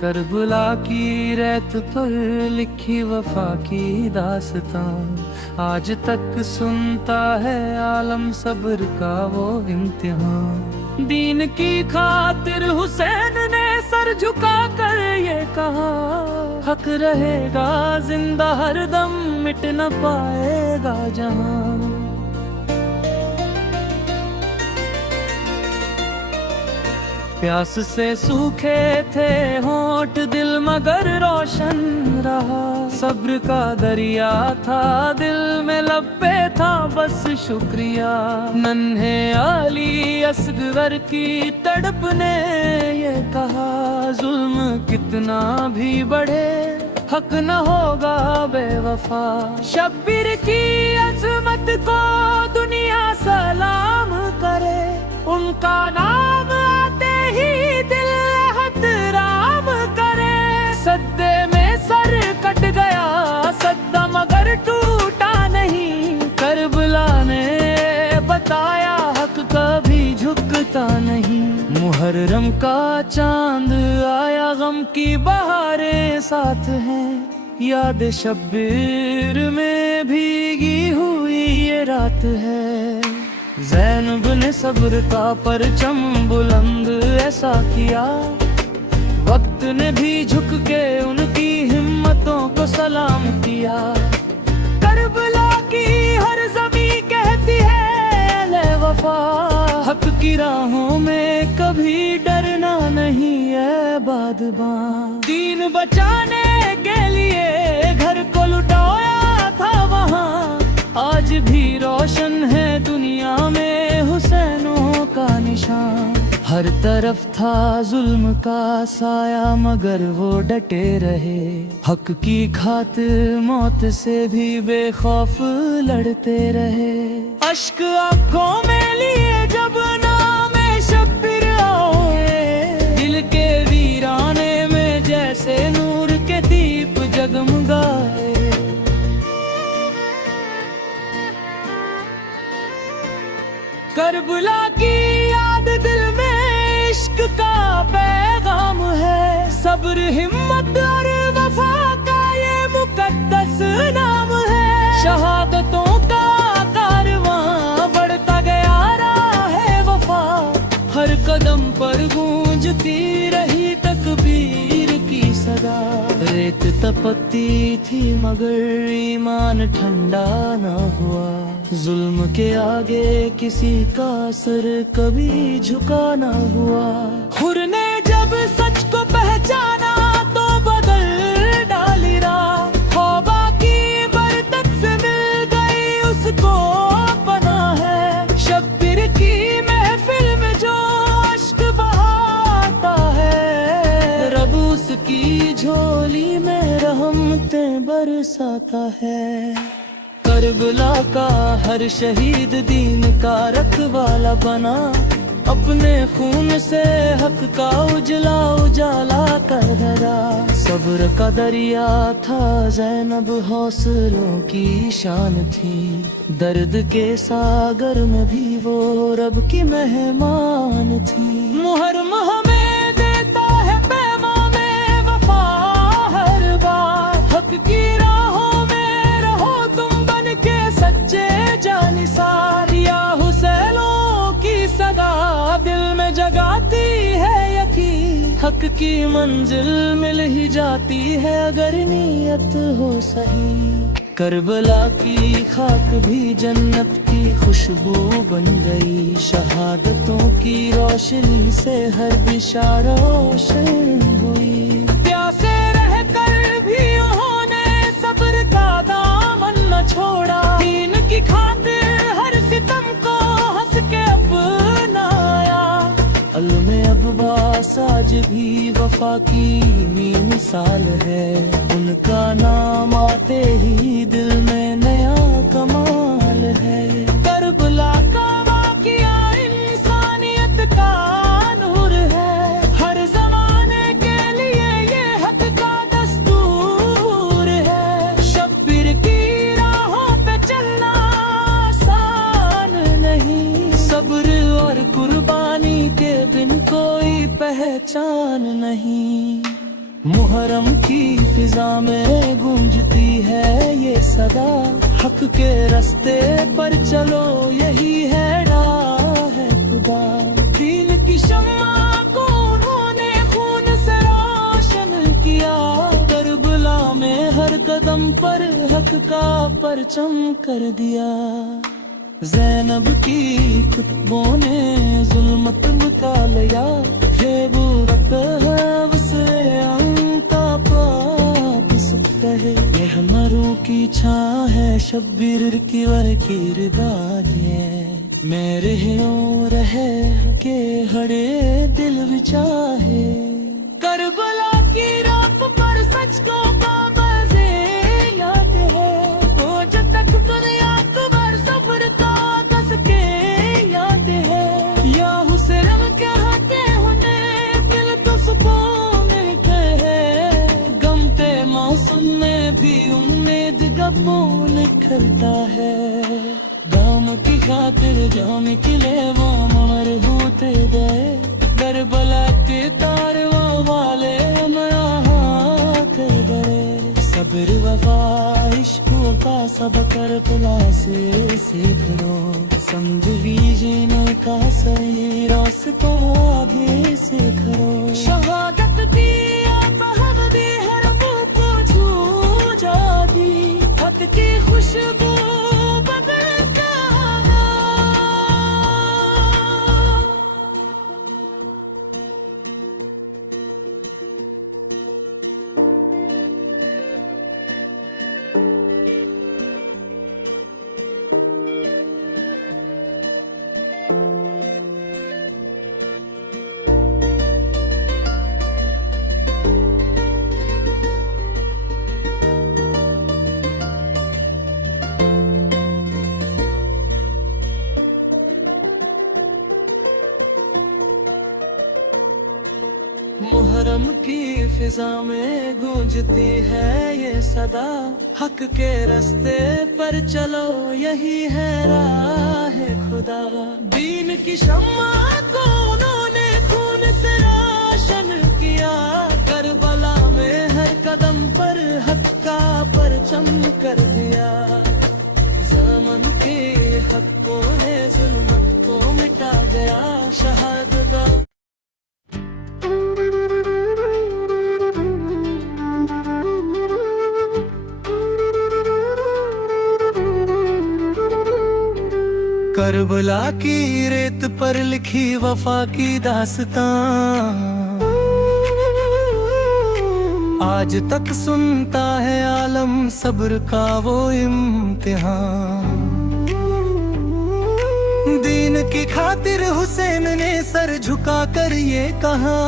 Karbala की रेत पर लिखी वफा की दास्तां, आज तक सुनता है आलम सब्र का वो इम्तिहान। दीन की खातिर हुसैन ने सर झुका कर ये कहा, हक रहेगा जिंदा हरदम, मिट न पाएगा जहां। प्यास से सूखे थे होंठ दिल मगर रोशन रहा, सब्र का दरिया था दिल में, लब पे था बस शुक्रिया। नन्हे आली असगर की तड़प ने ये कहा, जुल्म कितना भी बढ़े हक न होगा बेवफा। शब्बीर की अजमत को दुनिया सलाम करे, उनका नाम आते ही दिल एहतराम करे। सद्दे में सर कट गया सद्दा मगर टूटा नहीं, करबला ने बताया हक कभी झुकता नहीं। मुहर्रम का चांद आया गम की बहारें साथ हैं, याद शब्बीर में भीगी हुई ये रात है। ज़ैनब ने सब्र का परचम बुलंद ऐसा किया, वक्त ने भी झुक के उनकी हिम्मतों को सलाम किया। करबला की हर ज़मी कहती है ले वफा, हक की राहों में कभी डरना नहीं है बादबां। दीन बचाने के लिए घर को लुटाया था वहाँ, आज भी रोशन है दुनिया में हुसैनों का निशान। हर तरफ था जुल्म का साया मगर वो डटे रहे, हक की खातिर मौत से भी बेखौफ लड़ते रहे। अश्क आंखों में लिए जब नाम शब्बीर आए, दिल के वीराने में जैसे नूर के दीप जगमगाए। करबला की याद दिल में इश्क का पैगाम है, सब्र हिम्मत और वफा का ये मुकद्दस नाम है। शहादतों का कारवां बढ़ता गया राहे वफा, हर कदम पर गूंजती रही तकबीर की सदा। रेत तपकती थी मगर ईमान ठंडा न हुआ, जुल्म के आगे किसी का सर कभी झुका न हुआ। हुर ने जब सच को पहचाना तो बदल डाली राह, खौबा की बरकत से मिल गई उसको पनाह है। शब्बीर की महफिल में जो अश्क बहाता है, रब उसकी झोली में रहमतें बरसाता है। करबला का हर शहीद दीन का रखवाला बना, अपने खून से हक का उजला उजाला कर धरा। सब्र का दरिया था ज़ैनब हौसलों की शान थी, दर्द के सागर में भी वो रब की मेहमान थी। मुहर्रम हमें देता है पैगाम में वफा हर बार, हक की राहों में रहो तुम बन के सच्चे जानिसार। या हुसैनों की सदा दिल में जगाती है यकीन, हक की मंजिल मिल ही जाती है अगर नीयत हो सही। करबला की खाक भी जन्नत की खुशबू बन गई, शहादतों की रोशनी से हर दिशा रोशन हुई। प्यासे रहकर भी उन्होंने सब्र का दामन न छोड़ा, दीन की खातिर हर सितम को हंस के अपनाया। अलमे अब्बास आज भी वफा की मिसाल है, उनका नाम आते ही दिल में नया कमाल है। करबला का वाक़िया इंसानियत का नूर है, हर ज़माने के लिए ये हक का दस्तूर है। शब्बीर की राहों पे चलना आसान नहीं, सब्र और कुर्बानी के बिन कोई पहचान नहीं। मुहर्रम की फिजा में गूंजती है ये सदा, हक के रास्ते पर चलो यही है राह है खुदा। दीन की शम्मा को उन्होंने खून से रोशन किया, करबला में हर कदम पर हक का परचम कर दिया। ज़ैनब की कुतुबों ने जुल्मत मिटा लिया, ये बुरत है उसे अंता पाक रहे। यह मरू की छां है शब्बीर की वकीरदा ये, मेरे हो रहे के हड़े दिल विचाहे। करबला की रात पर सच को बाबे याद है, वो जब तक दुनिया कबर सब्र का कस के याद है। या हुसैन कहते होने दिल तो सुकून कहे, गमते मौसम में भी उम्मीद गप्पों निखरता है। दाम की खातिर जाम किले वो मर होते गए, करबला के तारवा वाले नया हाथ गए। सब्र वफा इश्क़ों का सब करबला से सीखो, समझ लीजिए का सही रास्तों आगे से करो। शहादत की आपहब दी हर मुँह को छू जाती, हक की खुशबू मुहर्रम की फिजा में गूंजती है ये सदा, हक के रास्ते पर चलो यही है राह खुदा। दीन की शम्मा को उन्होंने खून से रोशन किया, करबला में हर कदम पर हक का परचम कर दिया। ज़माने के हकों ने जुल्मत को मिटा गया, शहादत करबला की रेत पर लिखी वफा की दास्तां, आज तक सुनता है आलम सब्र का वो इम्तिहान। दीन की खातिर हुसैन ने सर झुका कर ये कहा,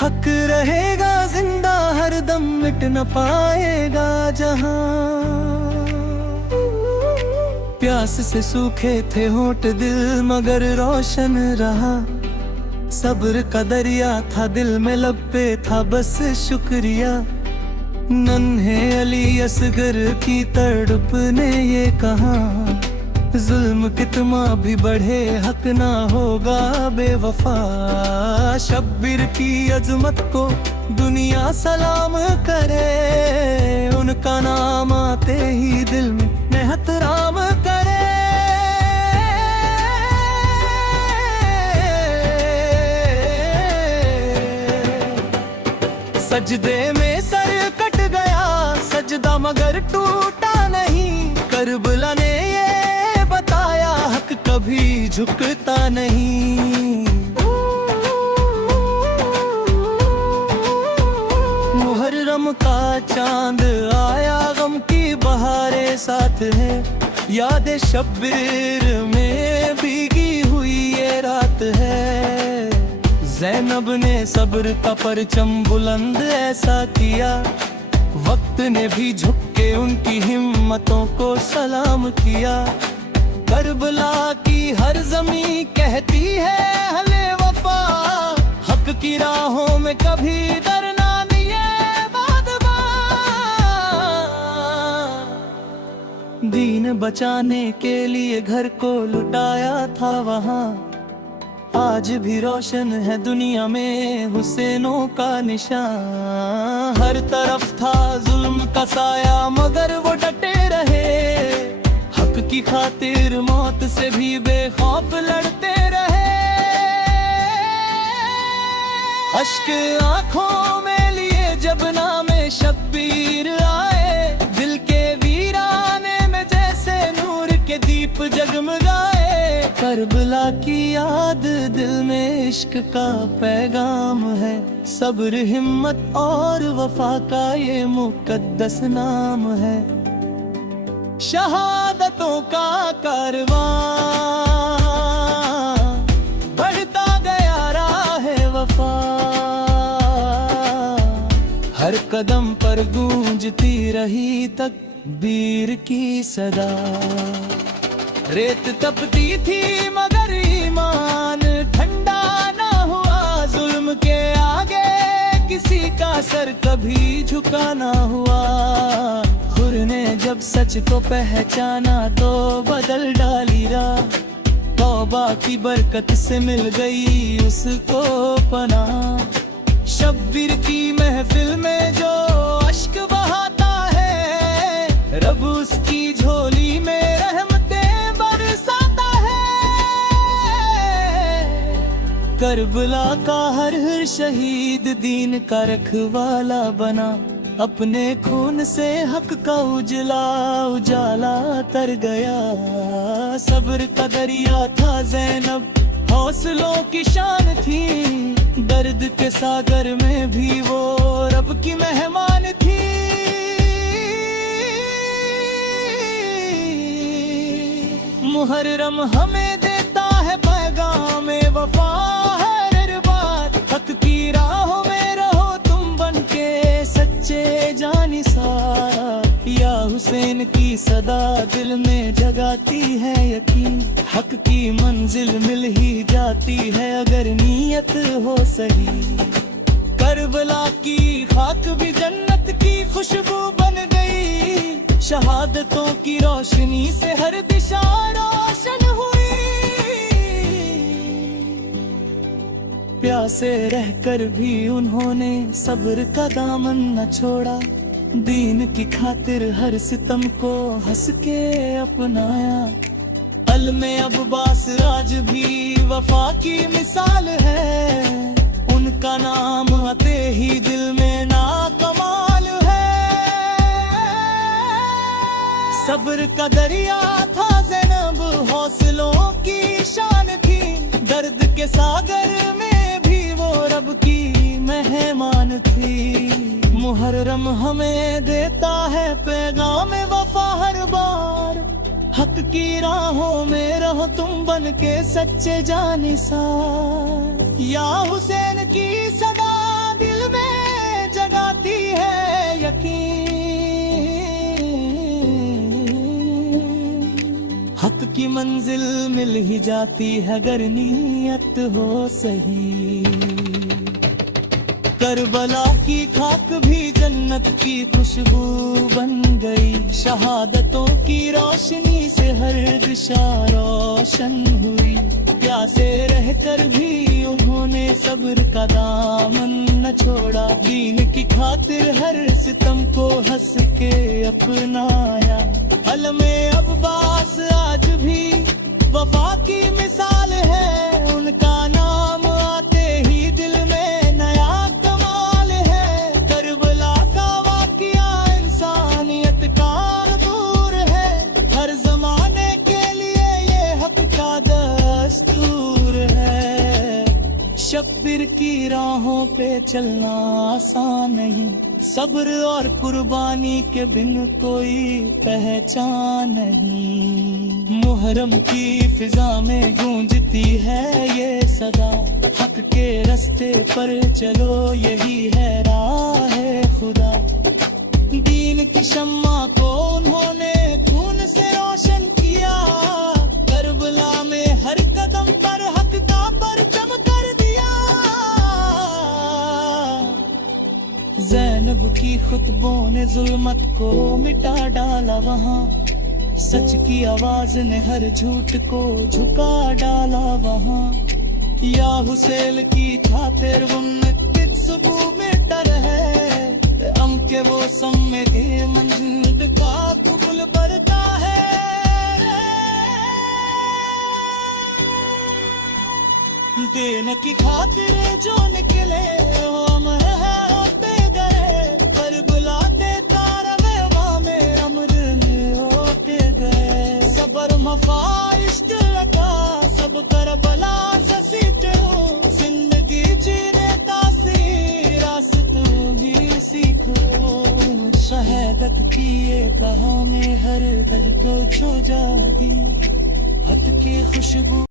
हक रहेगा जिंदा हरदम मिट न पाएगा जहां। प्यास से सूखे थे होंठ दिल मगर रोशन रहा, सब्र का दरिया था दिल में लब पे था बस शुक्रिया। नन्हे अली असगर की तड़प ने ये कहा, जुल्म कितना भी बढ़े हक ना होगा बेवफा। शब्बीर की अजमत को दुनिया सलाम करे, उनका नाम आते ही दिल में एहतराम करे। सजदे में सर कट गया सजदा मगर टूटा नहीं, करबला ने ये बताया हक कभी झुकता नहीं। मुहर्रम का चांद आया गम की बहारें साथ है, यादें शब्बीर में भीगी हुई ये रात है। ज़ैनब ने सब्र का परचम बुलंद ऐसा किया, वक्त ने भी झुक के उनकी हिम्मतों को सलाम किया। करबला की हर ज़मीं कहती है हले वफा, हक की राहों में कभी डरना नहीं है बादबा। दीन बचाने के लिए घर को लुटाया था वहाँ, आज भी रोशन है दुनिया में हुसैनों का निशान। हर तरफ था जुल्म का साया मगर वो डटे रहे, हक की खातिर मौत से भी बेखौफ लड़ते रहे। अश्क आंखों में लिए जब नामे शब्बीर आए, दिल के वीराने में जैसे नूर के दीप जगमगाए। करबला की याद दिल में इश्क का पैगाम है, सब्र हिम्मत और वफा का ये मुकद्दस नाम है। शहादतों का कारवां बढ़ता गया राहे वफा, हर कदम पर गूंजती रही तकबीर की सदा। रेत तपती थी मगर ईमान ठंडा ना हुआ, जुल्म के आगे किसी का सर कभी झुका ना हुआ। हुर ने जब सच को पहचाना तो बदल डाली राह, तौबा की बरकत से मिल गई उसको पनाह। शब्बीर की महफिल में जो अश्क बहाता है, रब उसकी झोली में रहमतें बरसाता है। करबला का हर शहीद दीन का रखवाला बना, अपने खून से हक का उजाला तर गया। सब्र का दरिया था ज़ैनब, हौसलों की शान थी, दर्द के सागर में भी वो रब की मेहमान थी। मुहर्रम हमें देता है पैगाम वफा, हर बार हक की राहों में रहो तुम बनके सच्चे जानिसार। या हुसैन की सदा दिल में जगाती है यकीन, हक की मंजिल मिल ही जाती है अगर नीयत हो सही। करबला की खाक भी जन्नत की खुशबू बन गई, शहादतों की रोशनी से हर दिशा रोशन हुई। प्यासे रहकर भी उन्होंने सब्र का दामन न छोड़ा, दीन की खातिर हर सितम को हंस के अपनाया। अलमे अब्बास आज भी वफा की मिसाल है, उनका नाम आते ही दिल में ना कमाल है। सब्र का दरिया था ज़ैनब, हौसलों की शान थी, दर्द के सागर में भी वो रब की मेहमान थी। मुहर्रम हमें देता है पैगाम वफा हर बार, हक की राहों में रहो तुम बन के सच्चे जानिसार। या हुसैन की सदा दिल में जगाती है यकीन, हक की मंजिल मिल ही जाती है अगर नीयत हो सही। करबला की खाक भी जन्नत की खुशबू बन गई, शहादतों की रोशनी से हर दिशा रोशन हुई। प्यासे रहकर भी उन्होंने सब्र का दामन न छोड़ा, दीन की खातिर हर सितम को हंस के अपनाया। अलमे अब्बास आज भी वफा की मिसाल है, उनका नाम आते ही दिल में नया कमाल है। करबला का वाक़िया इंसानियत का दूर है, हर जमाने के लिए ये हक का दस्तूर है। शब्बीर की राहों पे चलना आसान नहीं, सब्र और कुर्बानी के बिन कोई पहचान नहीं। मुहर्रम की फिजा में गूंजती है ये सदा, हक के रास्ते पर चलो यही है राह खुदा। दीन की शम्मा को उन्होंने खून से रोशन किया, करबला में हर कदम पर हक का परचम कर दिया। ज़ैनब की खुतबों ने जुल्मत को मिटा डाला वहाँ, सच की आवाज ने हर झूठ को झुका डाला वहाँ। या हुसैन की खातिर उम्मीद सुबह में डर है हम के वो समय के मंजिल का कुबुल बरता है दिन की खातिर जो निकले वो अमर है होते गए पर बुला देता रवे में अमर में होते गए सबर मफाइश लगा सब कर बला ससीते हो जिंदगी जीने तासी रास्त भी सीखो शहादत किए बाहों में हर पल को छू जाती हद की खुशबू